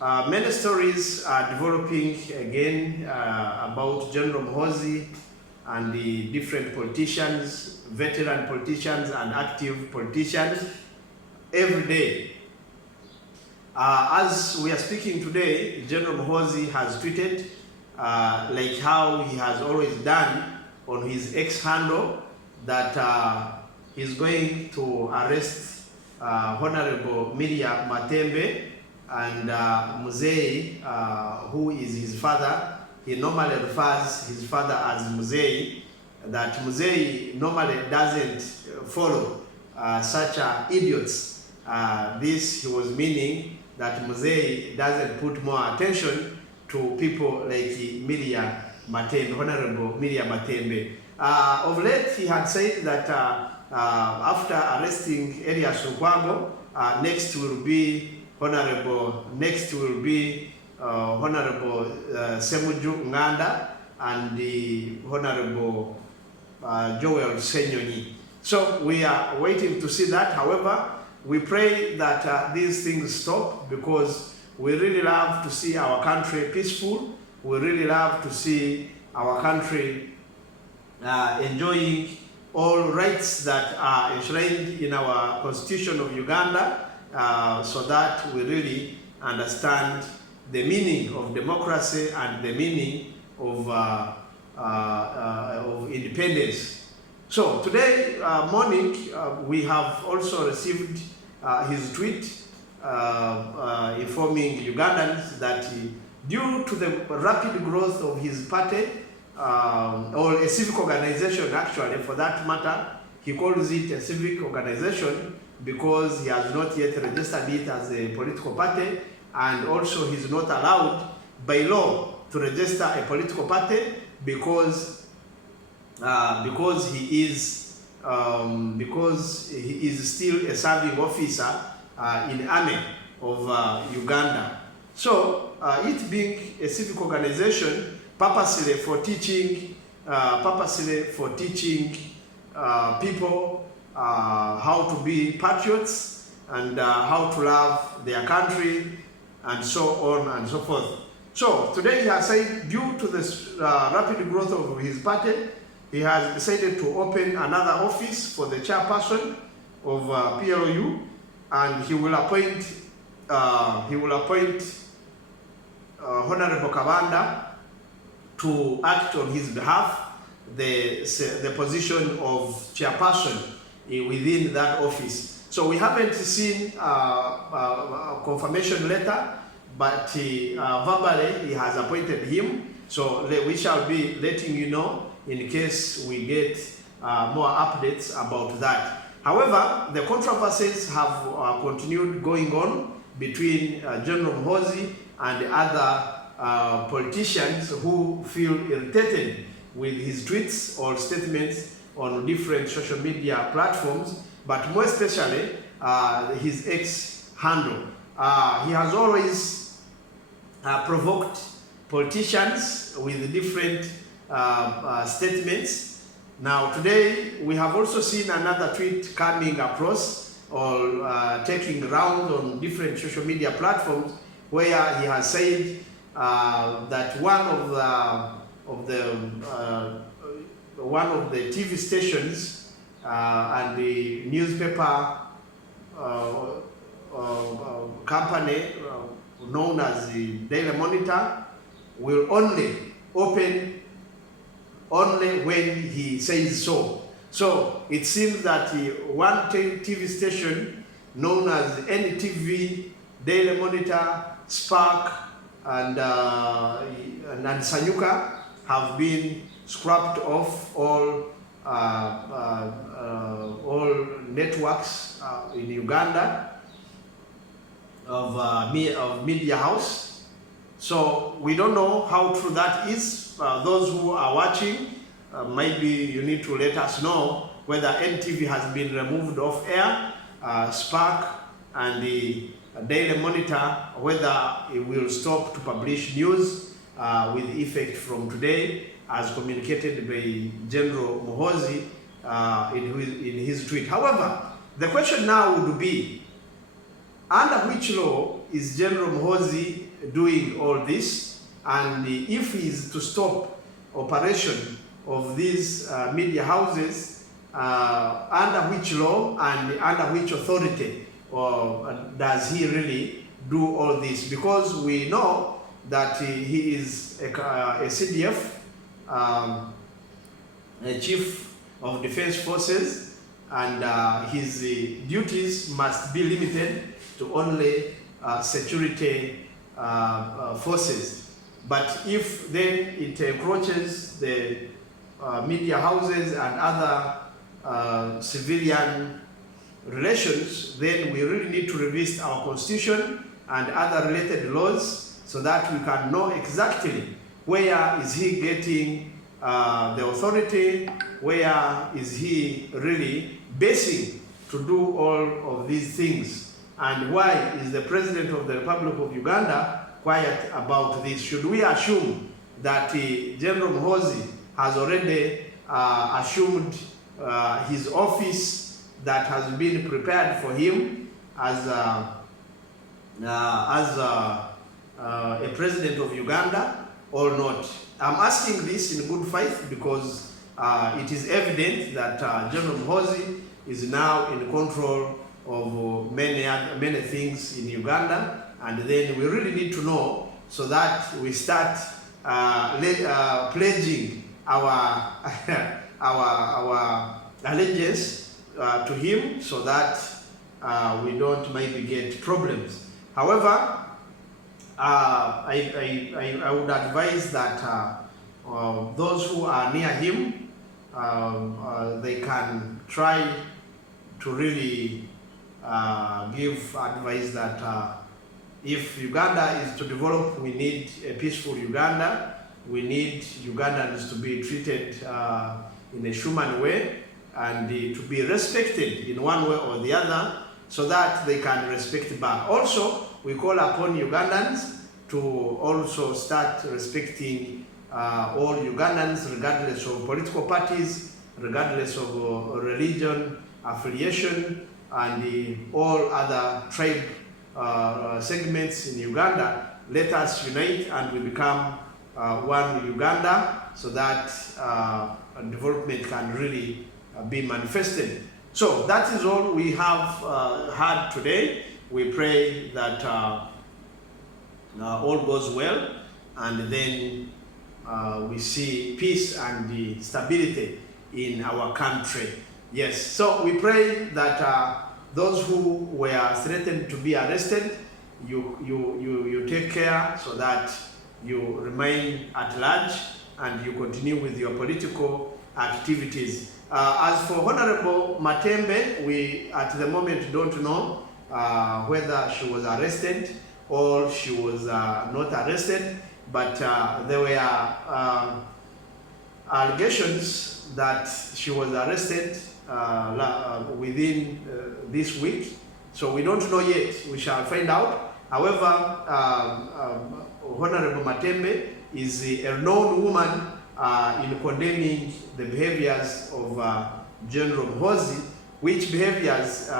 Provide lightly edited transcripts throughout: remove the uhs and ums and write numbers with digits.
Many stories are developing again about General Muhoozi and the different politicians, veteran politicians and active politicians every day. As we are speaking today, General Muhoozi has tweeted like how he has always done on his X handle that he's going to arrest Honorable Miria Matembe and Muzei, who is his father. He normally refers his father as Muzei, that Muzei normally doesn't follow such idiots. This he was meaning that Muzei doesn't put more attention to people like Miria Matembe, Honorable Miria Matembe. Of late, he had said that after arresting Elias Lukwago, next will be Honorable Ssemujju Nganda and the Honorable Joel Ssenyonyi. So we are waiting to see that. However, we pray that these things stop, because we really love to see our country peaceful. We really love to see our country enjoying all rights that are enshrined in our Constitution of Uganda, so that we really understand the meaning of democracy and the meaning of independence. So today morning, we have also received his tweet informing Ugandans that due to the rapid growth of his party, or a civic organization actually for that matter, he calls it a civic organization because he has not yet registered it as a political party, and also he's not allowed by law to register a political party because he is still a serving officer in the army of Uganda. So it being a civic organization purposely for teaching people how to be patriots and how to love their country and so on and so forth. So today he has said, due to the rapid growth of his party, he has decided to open another office for the chairperson of PLU, and he will appoint Honorable Kabanda to act on his behalf, the position of chairperson within that office. So we haven't seen a confirmation letter, but verbally he has appointed him. So we shall be letting you know in case we get more updates about that. However, the controversies have continued going on between General Muhoozi and other politicians who feel irritated with his tweets or statements on different social media platforms, but more especially his X handle. He has always provoked politicians with different statements. Now today we have also seen another tweet coming across or taking rounds on different social media platforms, where he has said that one of the TV stations and the newspaper company known as the Daily Monitor will only open when he says so. So it seems that one TV station known as NTV, Daily Monitor, Spark, and Sanyuka have been scrapped off all networks in Uganda of Media House. So we don't know how true that is. Those who are watching, maybe you need to let us know whether NTV has been removed off air, Spark and the Daily Monitor, whether it will stop to publish news with effect from today, as communicated by General Muhoozi in his tweet. However, the question now would be, under which law is General Muhoozi doing all this? And if he is to stop operation of these media houses, under which law and under which authority does he really do all this? Because we know that he is a CDF, a chief of defense forces, and his duties must be limited to only security forces. But if then it approaches the media houses and other civilian relations, then we really need to revisit our constitution and other related laws so that we can know exactly where is he getting the authority, where is he really basing to do all of these things, and why is the President of the Republic of Uganda quiet about this? Should we assume that General Muhoozi has already assumed his office that has been prepared for him as a president of Uganda or not? I'm asking this in good faith because it is evident that General Muhoozi is now in control of many things in Uganda, and then we really need to know so that we start pledging our allegiance to him so that we don't maybe get problems. However, I would advise that those who are near him, they can try to really give advice that if Uganda is to develop, we need a peaceful Uganda. We need Ugandans to be treated in a human way and to be respected in one way or the other so that they can respect back. Also, we call upon Ugandans to also start respecting all Ugandans regardless of political parties, regardless of religion, affiliation, and all other tribe segments in Uganda. Let us unite and we become one Uganda so that development can really be manifested. So that is all we have had today. We pray that all goes well, and then we see peace and stability in our country. Yes, so we pray that those who were threatened to be arrested, you take care so that you remain at large and you continue with your political activities. As for Honorable Matembe, we at the moment don't know whether she was arrested or she was not arrested, but there were allegations that she was arrested within this week. So we don't know yet. We shall find out. However, Honorable Matembe is a known woman in condemning the behaviors of General Muhoozi, which behaviors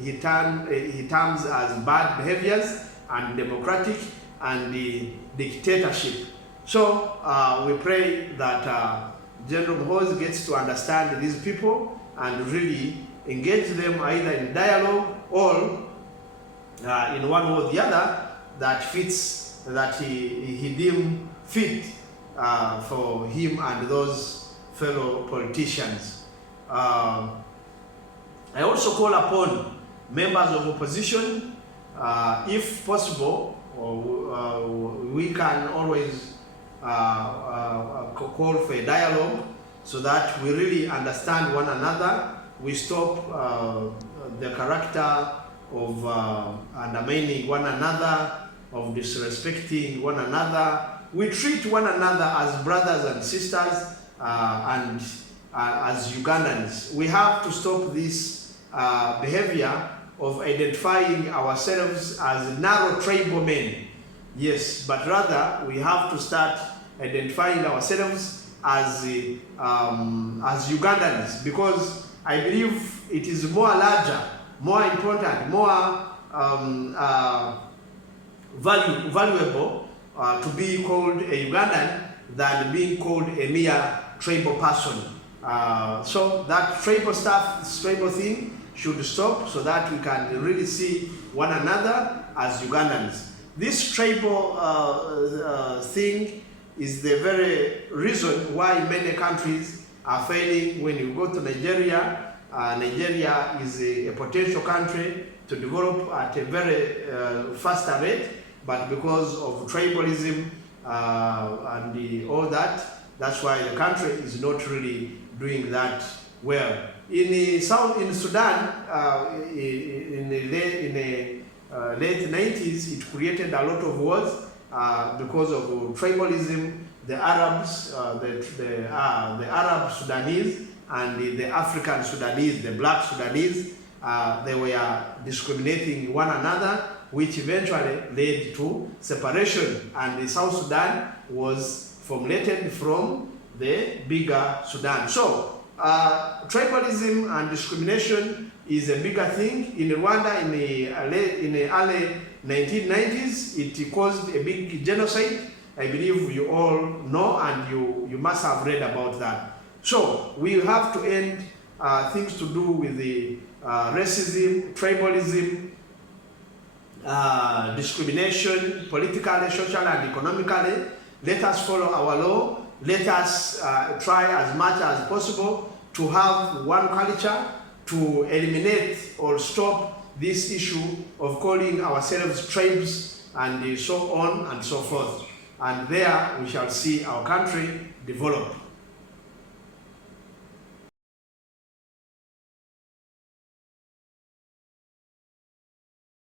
he terms as bad behaviors and democratic and dictatorship. So we pray that General Muhoozi gets to understand these people and really engage them either in dialogue or in one or the other that fits, that he deemed fit for him and those fellow politicians. I also call upon members of opposition, if possible, we can always call for a dialogue so that we really understand one another. We stop the character of undermining one another, of disrespecting one another. We treat one another as brothers and sisters and as Ugandans. We have to stop this behavior of identifying ourselves as narrow tribal men. Yes, but rather we have to start identifying ourselves as Ugandans, because I believe it is more larger, more important, more valuable to be called a Ugandan than being called a mere tribal person. So that tribal stuff, this tribal thing should stop so that we can really see one another as Ugandans. This tribal thing is the very reason why many countries are failing. When you go to Nigeria, Nigeria is a potential country to develop at a very faster rate, but because of tribalism and all that, that's why the country is not really doing that well. In Sudan, in the late 90s, it created a lot of wars because of tribalism. The Arabs, the Arab Sudanese and the African Sudanese, the black Sudanese, they were discriminating one another, which eventually led to separation. And the South Sudan was formulated from the bigger Sudan. So tribalism and discrimination is a bigger thing. In Rwanda, in the early 1990s, it caused a big genocide. I believe you all know, and you must have read about that. So we have to end things to do with the racism, tribalism, discrimination, politically, socially, and economically. Let us follow our law. Let us try as much as possible to have one culture, to eliminate or stop this issue of calling ourselves tribes and so on and so forth. And there we shall see our country develop.